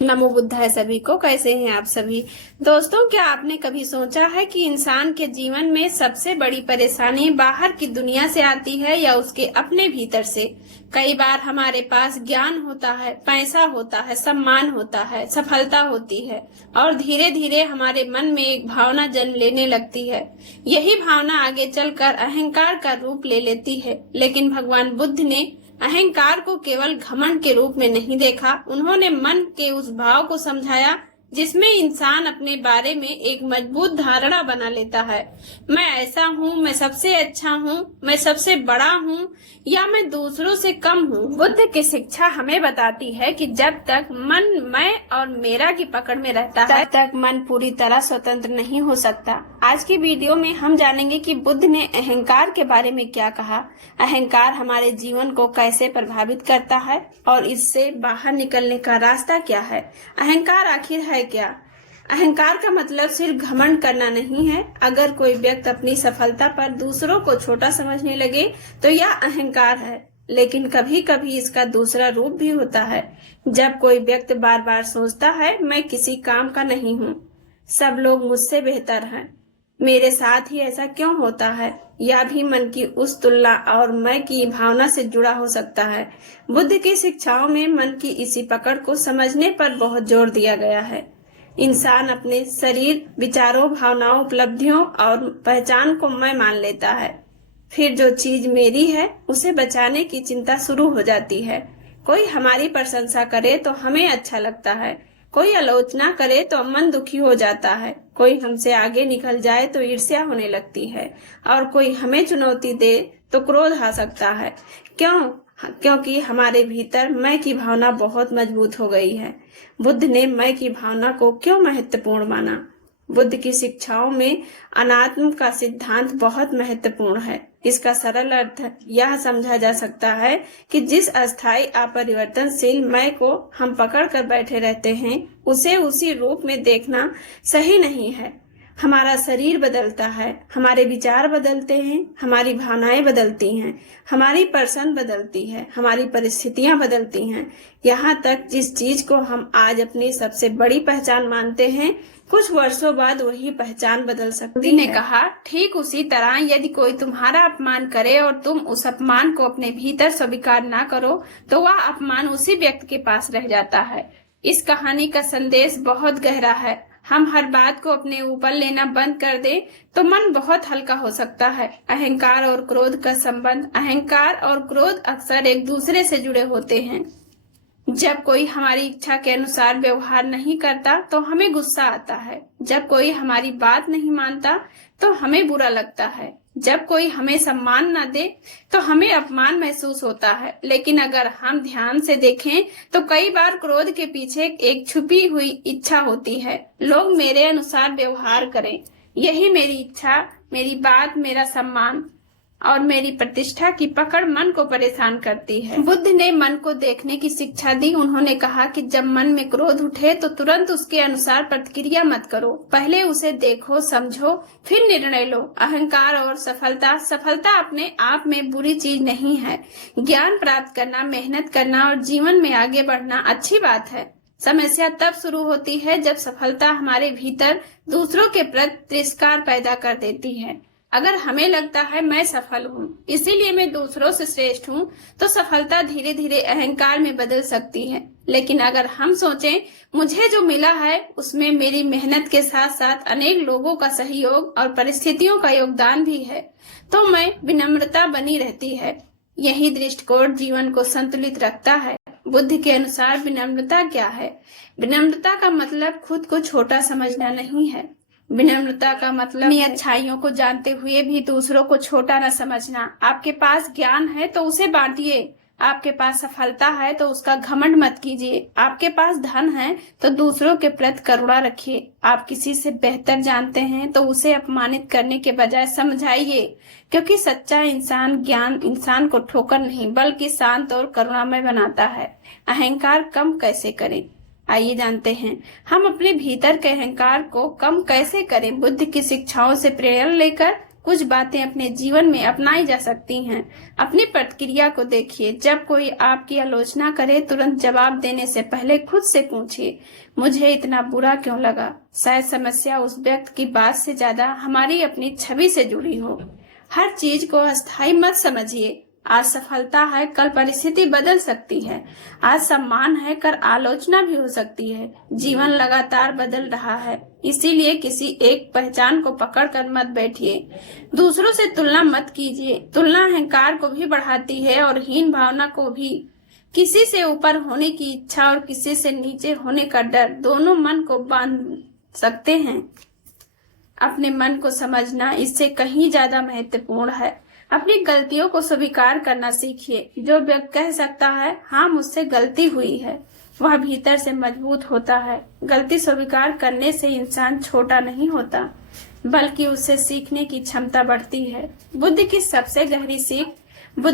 नमो बुद्धाय सभी को। कैसे हैं आप सभी दोस्तों? क्या आपने कभी सोचा है कि इंसान के जीवन में सबसे बड़ी परेशानी बाहर की दुनिया से आती है या उसके अपने भीतर से? कई बार हमारे पास ज्ञान होता है, पैसा होता है, सम्मान होता है, सफलता होती है और धीरे धीरे हमारे मन में एक भावना जन्म लेने लगती है। यही भावना आगे चलकर अहंकार का रूप ले लेती है। लेकिन भगवान बुद्ध ने अहंकार को केवल घमंड के रूप में नहीं देखा। उन्होंने मन के उस भाव को समझाया जिसमें इंसान अपने बारे में एक मजबूत धारणा बना लेता है। मैं ऐसा हूँ, मैं सबसे अच्छा हूँ, मैं सबसे बड़ा हूँ या मैं दूसरों से कम हूँ। बुद्ध की शिक्षा हमें बताती है कि जब तक मन मैं और मेरा की पकड़ में रहता है तब तक मन पूरी तरह स्वतंत्र नहीं हो सकता। आज की वीडियो में हम जानेंगे कि बुद्ध ने अहंकार के बारे में क्या कहा, अहंकार हमारे जीवन को कैसे प्रभावित करता है और इससे बाहर निकलने का रास्ता क्या है। अहंकार आखिर है क्या? अहंकार का मतलब सिर्फ घमंड करना नहीं है। अगर कोई व्यक्ति अपनी सफलता पर दूसरों को छोटा समझने लगे तो यह अहंकार है। लेकिन कभी कभी इसका दूसरा रूप भी होता है। जब कोई व्यक्ति बार बार सोचता है मैं किसी काम का नहीं हूँ, सब लोग मुझसे बेहतर हैं, मेरे साथ ही ऐसा क्यों होता है, यह भी मन की उस तुलना और मैं की भावना से जुड़ा हो सकता है। बुद्ध की शिक्षाओं में मन की इसी पकड़ को समझने पर बहुत जोर दिया गया है। इंसान अपने शरीर, विचारों, भावनाओं, उपलब्धियों और पहचान को मैं मान लेता है। फिर जो चीज मेरी है उसे बचाने की चिंता शुरू हो जाती है। कोई हमारी प्रशंसा करे तो हमें अच्छा लगता है, कोई आलोचना करे तो मन दुखी हो जाता है, कोई हमसे आगे निकल जाए तो ईर्ष्या होने लगती है और कोई हमें चुनौती दे तो क्रोध आ सकता है। क्यों? क्योंकि हमारे भीतर मैं की भावना बहुत मजबूत हो गई है। बुद्ध ने मैं की भावना को क्यों महत्वपूर्ण माना? बुद्ध की शिक्षाओं में अनात्म का सिद्धांत बहुत महत्वपूर्ण है। इसका सरल अर्थ यह समझा जा सकता है कि जिस अस्थायी अपरिवर्तनशील मैं को हम पकड़ कर बैठे रहते हैं उसे उसी रूप में देखना सही नहीं है। हमारा शरीर बदलता है, हमारे विचार बदलते हैं, हमारी भावनाएं बदलती हैं, हमारी पसंद बदलती है, हमारी परिस्थितियां बदलती हैं। यहाँ तक जिस चीज को हम आज अपनी सबसे बड़ी पहचान मानते हैं कुछ वर्षों बाद वही पहचान बदल सकती है। ने कहा, ठीक उसी तरह यदि कोई तुम्हारा अपमान करे और तुम उस अपमान को अपने भीतर स्वीकार ना करो तो वह अपमान उसी व्यक्ति के पास रह जाता है। इस कहानी का संदेश बहुत गहरा है। हम हर बात को अपने ऊपर लेना बंद कर दें तो मन बहुत हल्का हो सकता है। अहंकार और क्रोध का संबंध, अहंकार और क्रोध अक्सर एक दूसरे से जुड़े होते हैं। जब कोई हमारी इच्छा के अनुसार व्यवहार नहीं करता तो हमें गुस्सा आता है। जब कोई हमारी बात नहीं मानता तो हमें बुरा लगता है। जब कोई हमें सम्मान न दे तो हमें अपमान महसूस होता है। लेकिन अगर हम ध्यान से देखें तो कई बार क्रोध के पीछे एक छुपी हुई इच्छा होती है। लोग मेरे अनुसार व्यवहार करें, यही मेरी इच्छा, मेरी बात, मेरा सम्मान और मेरी प्रतिष्ठा की पकड़ मन को परेशान करती है। बुद्ध ने मन को देखने की शिक्षा दी। उन्होंने कहा कि जब मन में क्रोध उठे तो तुरंत उसके अनुसार प्रतिक्रिया मत करो, पहले उसे देखो, समझो, फिर निर्णय लो। अहंकार और सफलता अपने आप में बुरी चीज नहीं है। ज्ञान प्राप्त करना, मेहनत करना और जीवन में आगे बढ़ना अच्छी बात है। समस्या तब शुरू होती है जब सफलता हमारे भीतर दूसरों के प्रति तिरस्कार पैदा कर देती है। अगर हमें लगता है मैं सफल हूँ इसीलिए मैं दूसरों से श्रेष्ठ हूँ तो सफलता धीरे धीरे अहंकार में बदल सकती है। लेकिन अगर हम सोचें मुझे जो मिला है उसमें मेरी मेहनत के साथ साथ अनेक लोगों का सहयोग और परिस्थितियों का योगदान भी है तो मैं विनम्रता बनी रहती है। यही दृष्टिकोण जीवन को संतुलित रखता है। बुद्ध के अनुसार विनम्रता क्या है? विनम्रता का मतलब खुद को छोटा समझना नहीं है। विनम्रता का मतलब अपनी अच्छाइयों को जानते हुए भी दूसरों को छोटा न समझना। आपके पास ज्ञान है तो उसे बांटिए, आपके पास सफलता है तो उसका घमंड मत कीजिए, आपके पास धन है तो दूसरों के प्रति करुणा रखिए, आप किसी से बेहतर जानते हैं तो उसे अपमानित करने के बजाय समझाइए, क्योंकि सच्चा ज्ञान इंसान को ठोकर नहीं बल्कि शांत और करुणामय बनाता है। अहंकार कम कैसे करें? आइए जानते हैं हम अपने भीतर के अहंकार को कम कैसे करें। बुद्ध की शिक्षाओं से प्रेरणा लेकर कुछ बातें अपने जीवन में अपनाई जा सकती हैं। अपनी प्रतिक्रिया को देखिए। जब कोई आपकी आलोचना करे, तुरंत जवाब देने से पहले खुद से पूछिए, मुझे इतना बुरा क्यों लगा? शायद समस्या उस व्यक्ति की बात से ज्यादा हमारी अपनी छवि से जुड़ी हो। हर चीज को अस्थायी मत समझिए। आज सफलता है, कल परिस्थिति बदल सकती है। आज सम्मान है, कल आलोचना भी हो सकती है। जीवन लगातार बदल रहा है, इसीलिए किसी एक पहचान को पकड़कर मत बैठिए। दूसरों से तुलना मत कीजिए। तुलना अहंकार को भी बढ़ाती है और हीन भावना को भी। किसी से ऊपर होने की इच्छा और किसी से नीचे होने का डर दोनों मन को बांध सकते हैं। अपने मन को समझना इससे कहीं ज्यादा महत्वपूर्ण है। अपनी गलतियों को स्वीकार करना सीखिए। जो व्यक्ति कह सकता है, हाँ मुझसे गलती हुई है, वह भीतर से मजबूत होता है। गलती स्वीकार करने से इंसान छोटा नहीं होता, बल्कि उससे सीखने की क्षमता बढ़ती है। बुद्ध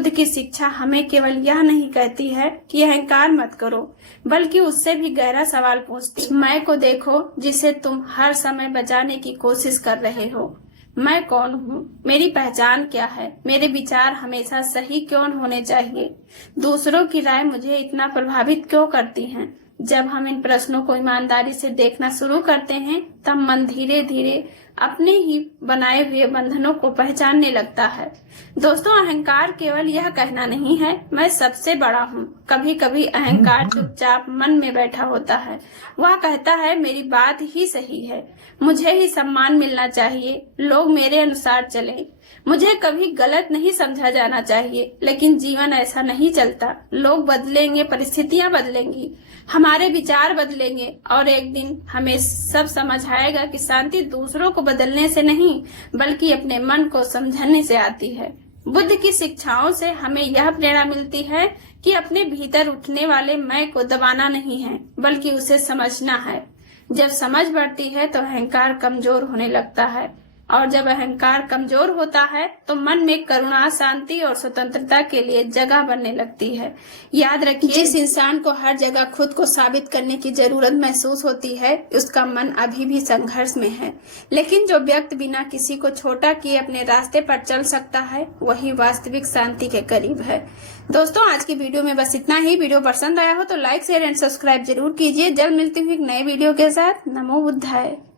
की शिक्षा हमें केवल यह नहीं कहती है कि अहंकार मत करो, बल्कि उससे भी गहरा सवाल पूछती, मैं को देखो जिसे तुम हर समय बचाने की कोशिश कर रहे हो। मैं कौन हूँ? मेरी पहचान क्या है? मेरे विचार हमेशा सही क्यों होने चाहिए? दूसरों की राय मुझे इतना प्रभावित क्यों करती है? जब हम इन प्रश्नों को ईमानदारी से देखना शुरू करते हैं, तब मन धीरे धीरे अपने ही बनाए हुए बंधनों को पहचानने लगता है। दोस्तों, अहंकार केवल यह कहना नहीं है, मैं सबसे बड़ा हूँ। कभी कभी अहंकार चुपचाप मन में बैठा होता है। वह कहता है, मेरी बात ही सही है, मुझे ही सम्मान मिलना चाहिए, लोग मेरे अनुसार चलें, मुझे कभी गलत नहीं समझा जाना चाहिए। लेकिन जीवन ऐसा नहीं चलता। लोग बदलेंगे, परिस्थितियां बदलेंगी, हमारे विचार बदलेंगे और एक दिन हमें सब समझ आएगा कि शांति दूसरों को बदलने से नहीं, बल्कि अपने मन को समझने से आती है। बुद्ध की शिक्षाओं से हमें यह प्रेरणा मिलती है कि अपने भीतर उठने वाले मैं को दबाना नहीं है, बल्कि उसे समझना है। जब समझ बढ़ती है तो अहंकार कमजोर होने लगता है, और जब अहंकार कमजोर होता है तो मन में करुणा, शांति और स्वतंत्रता के लिए जगह बनने लगती है। याद रखिए, जिस इंसान को हर जगह खुद को साबित करने की जरूरत महसूस होती है, उसका मन अभी भी संघर्ष में है। लेकिन जो व्यक्ति बिना किसी को छोटा किए अपने रास्ते पर चल सकता है, वही वास्तविक शांति के करीब है। दोस्तों, आज की वीडियो में बस इतना ही। वीडियो पसंद आया हो तो लाइक, शेयर एंड सब्सक्राइब जरूर कीजिए। जल्द मिलती हूँ एक नए वीडियो के साथ। नमो बुद्धाय।